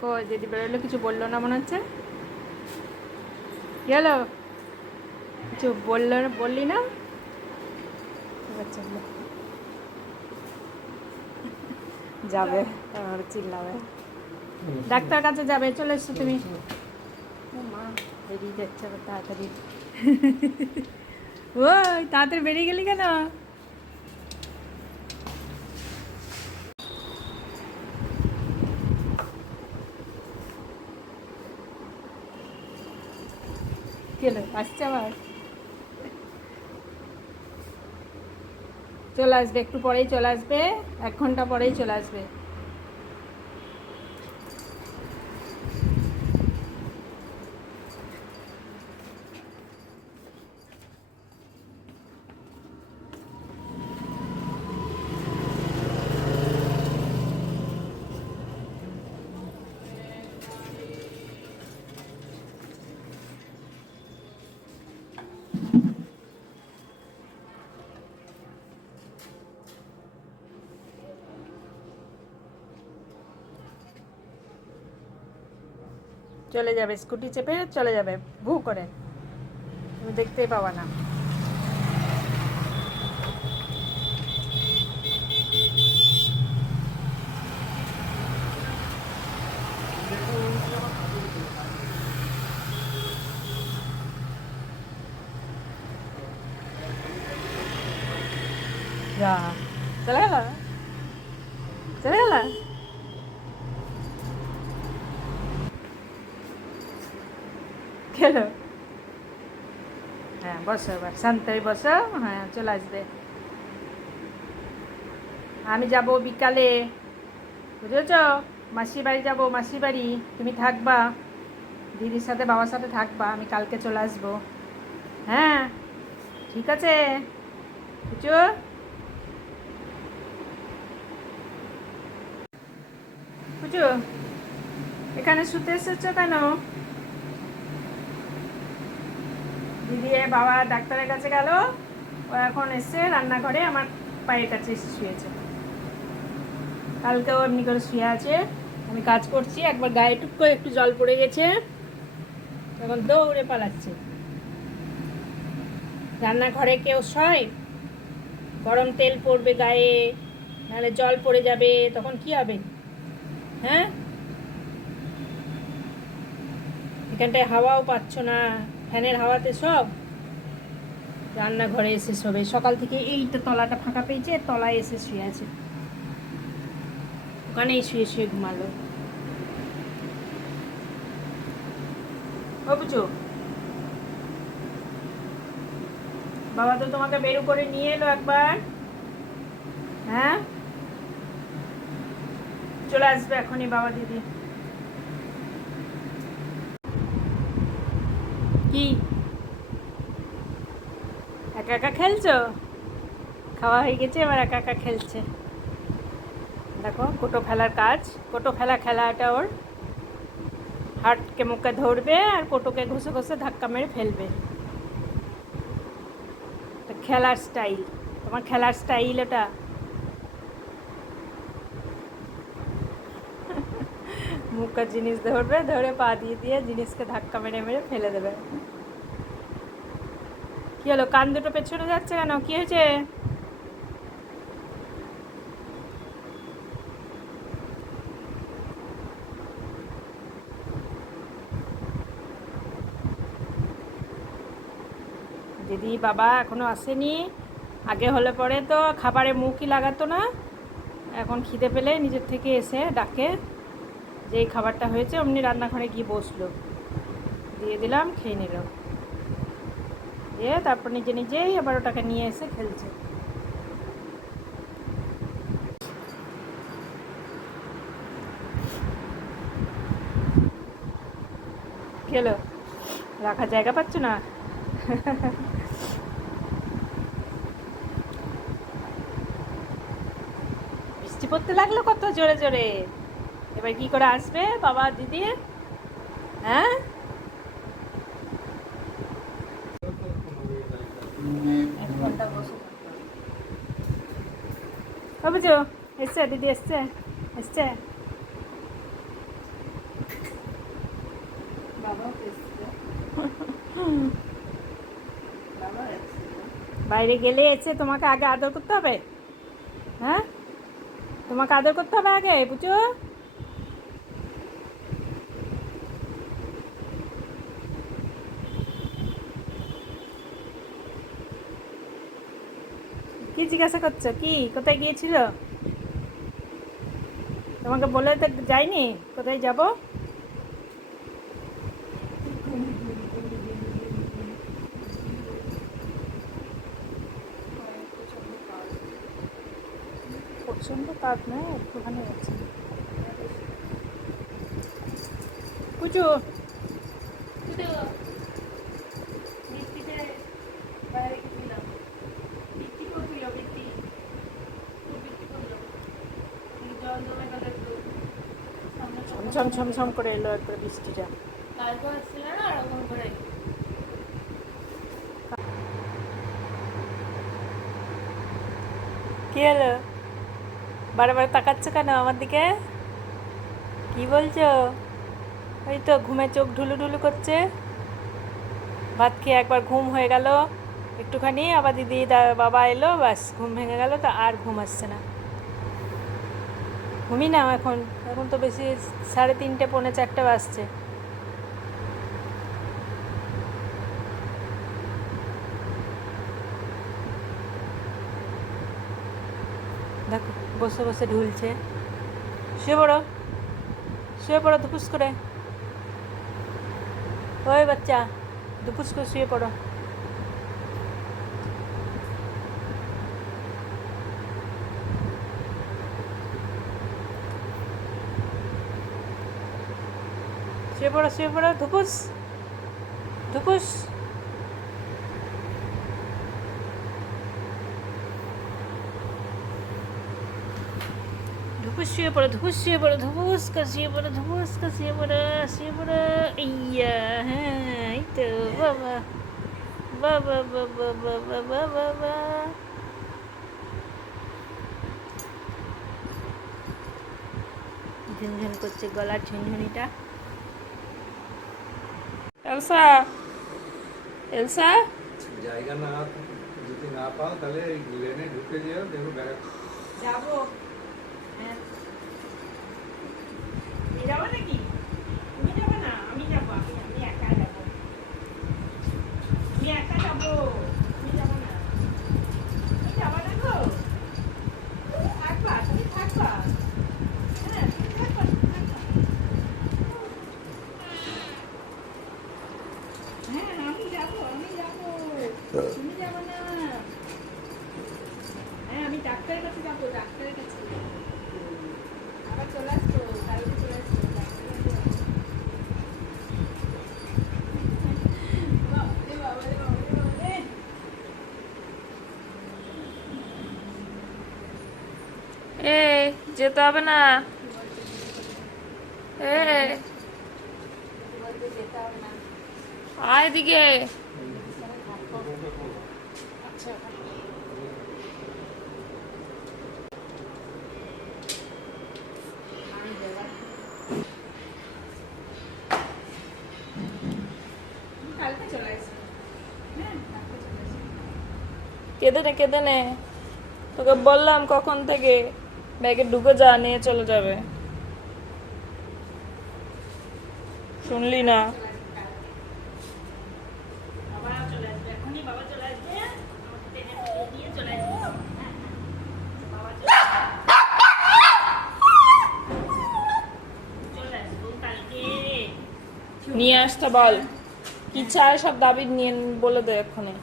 কো দিদি বেরোলো, কিছু বলল না মনে হচ্ছে? হলো? কিছু বলল বললি না? যাবে, তারপরে চিল্লাবে। ডাক্তার কাছে যাবে, চলে এসছো তুমি। মা, বেরিয়ে যাচ্ছে তাড়াতাড়ি। ওই, তাড়াতাড়ি বেরিয়ে গেলি কেন? হলো আসছে আবার। চলে আসবে একটু পরেই চলে আসবে এক ঘণ্টা পরেই চলে আসবে। চলে যাবে, স্কুটি চেপে চলে যাবে, ভু করে। তুমি দেখতেই পাবা না। যা, চলে গেল? হ্যাঁ বসো এবার শান্ত, বসো। হ্যাঁ চলে আসবে। আমি যাব বিকালে। বুঝেছ? মাসির বাড়ি যাব, মাসির বাড়ি। তুমি থাকবা। দিদির সাথে, বাবার সাথে থাকবা। আমি কালকে চলে আসব। হ্যাঁ ঠিক আছে। বুঝছ? বুঝছ? এখানে শুতে এসেছ কেন? দিদি এ বাবা ডাক্তারের কাছে গেল। ও এখন এসছে রান্নাঘরে, আমার পায়ের কাছে এসে শুয়েছে। কালকেও এমনি করে শুয়ে আছে। আমি কাজ করছি, একবার গায়ে টুক করে একটু জল পড়ে গেছে। তখন দৌড়ে পালাচ্ছে। রান্নাঘরে কেউ শয়? গরম তেল পড়বে গায়ে, নাহলে জল পড়ে যাবে, তখন কি হবে? হ্যাঁ? এখানটায় হাওয়াও পাচ্ছ না। ফ্যানের হাওয়াতে সব রান্নাঘরে এসে শোবে সকাল থেকে এইটা তলাটা ফাঁকা পেয়েছে, তলায় এসে শুয়ে আছে। ওখানেই শুয়ে শুয়ে ঘুমালো। বুঝো বাবা তো তোমাকে বেরু করে নিয়ে এলো একবার। হ্যাঁ? চলে আসবে এখনই বাবা দিদি। কি? একা একা খেলছো? খাওয়া হয়ে গেছে, এবার একা একা খেলছে। দেখো, কোটো ফেলার কাজ। কোটো ফেলা খেলাটা ওর হাটকে মুখে ধরবে আর কোটোকে ঘষে ঘষে ধাক্কা মেরে ফেলবে। খেলার স্টাইল। তোমার খেলার স্টাইল ওটা। মুখের জিনিস ধরবে, ধরে পা দিয়ে দিয়ে জিনিসকে ধাক্কা মেরে মেরে ফেলে দেবে। কি হলো, কান দুটো পেছনে যাচ্ছে কেন? কি হয়েছে? দিদি, বাবা এখনও আসেনি। আগে হলে পরে তো খাবারে মুখই লাগাতো না। এখন খিদে পেলে নিজের থেকে এসে ডাকে, যেই খাবারটা হয়েছে, অমনি রান্নাঘরে গিয়ে বসল। দিয়ে দিলাম, খেয়ে নিল। দিয়ে তারপর নিজে নিজেই আবার ওটাকে নিয়ে এসে খেলছে। খেলো। রাখার জায়গা পাচ্ছ না? বৃষ্টি পড়তে লাগল কত জোরে জোরে। এবার কি করে আসবে বাবা দিদি? হ্যাঁ? বুঝো এসছে দিদি এসছে এসছে। বাইরে গেলে এসে তোমাকে আগে আদর করতে হবে? হ্যাঁ? তোমাকে আদর করতে হবে আগে পুচু জিজ্ঞাসা করছ? কি? কোথায় গিয়েছিল? তোমাকে বলে তো যাইনি। কোথায় যাব? প্রচণ্ড তাপ নয় একটুখানি আছে। পুজো বৃষ্টিতে বাইরে গেছিলাম বৃষ্টি করছিল বৃষ্টি খুব বৃষ্টি করল জল জমে গেল একটু ছমছম ছমছম করে এলো একবার বৃষ্টিটা। কি হলো? বারে বারে তাকাচ্ছ কেন আমার দিকে? কি বলছো? ওই তো ঘুমে চোখ ঢুলু ঢুলু করছে। ভাত খেয়ে একবার ঘুম হয়ে গেল। একটুখানি আবার দিদি বাবা এলো ব্যাস ঘুম ভেঙে গেল তো আর ঘুম আসছে না। ঘুমি না এখন। এখন তো বেশি সাড়ে তিনটে, পৌনে চারটে বাজছে। দেখো, বসে বসে ঢুলছে। শুয়ে পড়ো। শুয়ে পড়ো দুপুস করে। ওই বাচ্চা দুপুস করে শুয়ে পড়ো। শুয়ে পড়ো শুয়ে পড়ো ধুপুস ধুপুস ধুপুস শুয়ে পড়ো ধুপুস শুয়ে পড়ো ধুপুস কা শুয়ে পড়ো ধুপুস কা শুয়ে পড়ো শুয়ে পড়ো ইয়া হ্যাঁ এই তো বাবা বাবা বাবা বাবা বাবা বাবা ঝুনঝুন করছে গলার ঝুনঝুনিটা এলসা এলসা জায়গা না যদি না পাও তাহলে এই লেনে ঢুকে যেও দেখো ব্যাগ যাব হ্যাঁ তুমি যাব নাকি তুমি যাব না আমি যাব আমি আমি একা যাব আমি একা যাব তুমি যাব না তুমি যাব না গো থাকবা তুমি থাকবা হ্যাঁ তুমি থাকবা তুমি থাকবা হ্যাঁ আমি যাব আমি যাব তুমি যাব না হ্যাঁ আমি ডাক্তারের কাছে যাব ডাক্তারের কাছে। আবার চলে আসতো কালকে চলে আসতো। এ যেতে হবে না এ বলতে যেতে হবে না। আয় দিকে আচ্ছা কালকে চলে আসব হ্যাঁ কালকে চলে আসব কেঁদে নে কেঁদে নে তোকে বললাম কখন থেকে ব্যাগে ঢুকে যা, নিয়ে চলে যাবে। শুনলি না? নিয়ে আসতে বল। কি চায় সব দাবি নিয়ে বলে দে এক্ষুনি।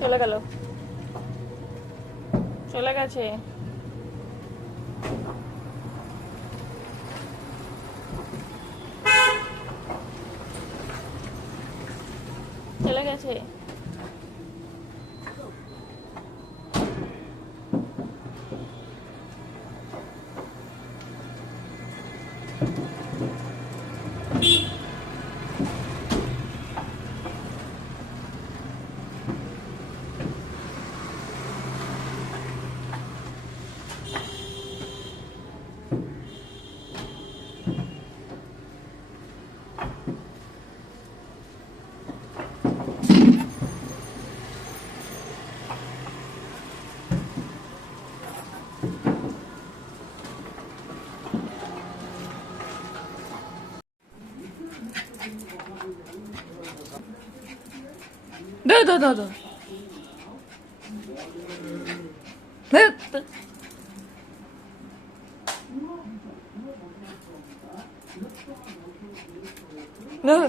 চলে গেল। চলে গেছে। চলে গেছে? ধর ধর ধর ধর ধর, ধর। ধর